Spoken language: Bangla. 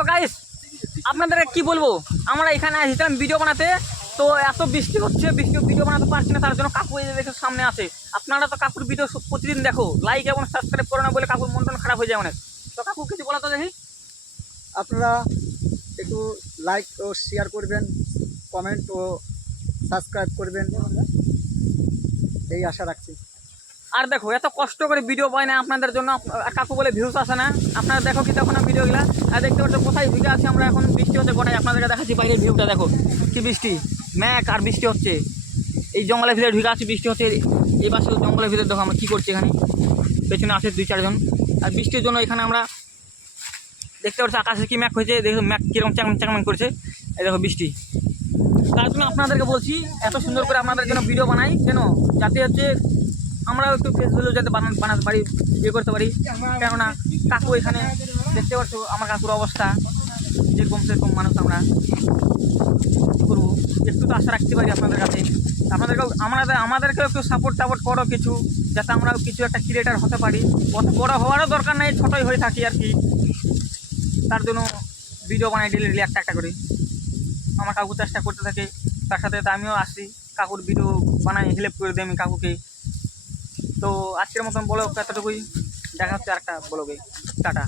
তো গাইস আপনাদেরকে কি বলব? আমরা এখানে আসছিলাম ভিডিও বানাতে, তো এত বৃষ্টি হচ্ছে, বৃষ্টি ভিডিও বানাতে পারছি না, তার জন্য কাকু দেখে সামনে আছে। আপনারা তো কাকুর ভিডিও প্রতিদিন দেখো লাইক এবং সাবস্ক্রাইব করো না বলে কাকুর মন টন খারাপ হয়ে যায় অনেক। তো কাকু, কিছু বলা তো দেখি। আপনারা একটু লাইক ও শেয়ার করবেন কমেন্ট ও সাবস্ক্রাইব করবেন। এই আশা রাখছি। আর দেখো, এত কষ্ট করে ভিডিও পাই না আপনাদের জন্য। কাকু বলে ভিউস আসে না। আপনারা দেখো কি দেখো না ভিডিওগুলা আর দেখতে পাচ্ছ কোথায় ভিডিও আছে, আমরা এখন বৃষ্টি হচ্ছে গোটাই আপনাদেরকে দেখাচ্ছি বাইরের ভিউটা দেখো। কি বৃষ্টি। ম্যাক, আর বৃষ্টি হচ্ছে। এই জঙ্গলের ভিতরে ঢুকে আছে, বৃষ্টি হচ্ছে। এই পাশে জঙ্গলের ভিতরে, দেখো আমরা কী করছি এখানে। পেছনে আছে দুই, চারজন। আর বৃষ্টির জন্য এখানে আমরা দেখতে পাচ্ছি আকাশে কি ম্যাক হয়েছে। দেখো ম্যাক কীরকম চাকমান চাকমান করছে। এই দেখো বৃষ্টি। তার জন্য আপনাদেরকে বলছি, এত সুন্দর করে আপনাদের জন্য ভিডিও বানাই। কেন? যাতে হচ্ছে আমরাও একটু ফেস যাতে বানান বানাতে পারি ইয়ে করতে পারি। কেননা কাকু এখানে দেখতে পাচ্ছ আমার কাকুর অবস্থা। যেরকম সেরকম মানুষ আমরা। কী করব? একটু তো আশা রাখতে পারি আপনাদের কাছে। আপনাদেরকেও আমাদের আমাদেরকেও একটু সাপোর্ট টাপোর্ট করো কিছু, যাতে আমরাও কিছু একটা ক্রিয়েটার হতে পারি। অত বড় হওয়ারও দরকার নেই, ছোটোই হয়ে থাকি আর কি। তার জন্য ভিডিও বানাই ডেলি ডেলি একটা একটা করে। আমার কাকু চেষ্টা করতে থাকে। তার সাথে আমিও আসি কাকুর ভিডিও বানাই হেল্প করে দিই আমি কাকুকে। তো আজকের মতন বলো এতটুকুই। দেখা হচ্ছে আরেকটা বলবে টাটা।